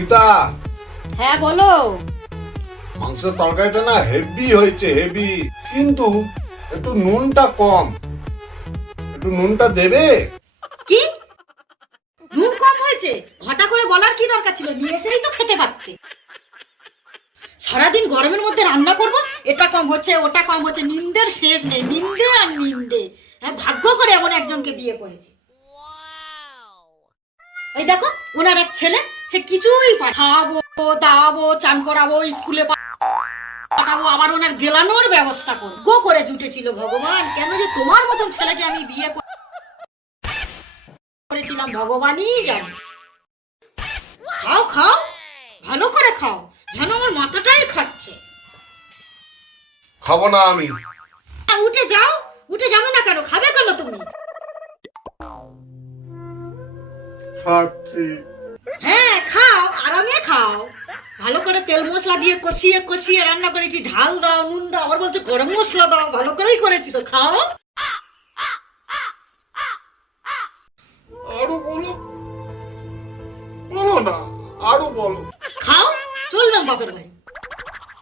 পিতা, হ্যাঁ বলো। মাংসের তরকারিটা না হেভি হয়েছে, হেভি, কিন্তু একটু নুনটা কম। একটু নুনটা দেবে? কি নুন কম হয়েছে? ঘটা করে বলার কি দরকার ছিল? নিয়ে এসেই তো খেতে পারতে। সারাদিন গরমের মধ্যে রান্না করব, এটা কম হচ্ছে ওটা কম হচ্ছে, নিন্দের শেষ নেই, নিন্দে আর নিন্দে। হ্যাঁ, ভাগ্য করে এমন একজনকে বিয়ে করেছি। ওই দেখো, ওনার এক ছেলে, সে কিছুই পায়, খাওয়াবো দাওয়াবো, চান করাবো, স্কুলে পাঠাবো, আবার ওনার গেলানোর ব্যবস্থা করবো করে জুটেছিল। ভগবান, কেন যে তোমার মতন ছেলেকে আমি বিয়ে করেছিলাম ভগবানই জানে। খাও খাও, ভালো করে খাও, যেন আমার মাথাটাই খাচ্ছে। খাবো না আমি। উঠে যাও। উঠে যাবে না কেন? খাবে কেন তুমি? খাচ্ছি। হ্যাঁ খাও, আরামে খাও। ভালো করে তেল মশলা দিয়ে কষিয়ে কষিয়ে রান্না করেছি, ঝাল দাও, নুন দাও, আবার বলছো গরম মশলা দাও, ভালো করেই করেছি তো, খাও। আরো বলো, বলো না, আরো বলো। খাও, চললাম বাপের বাড়ি।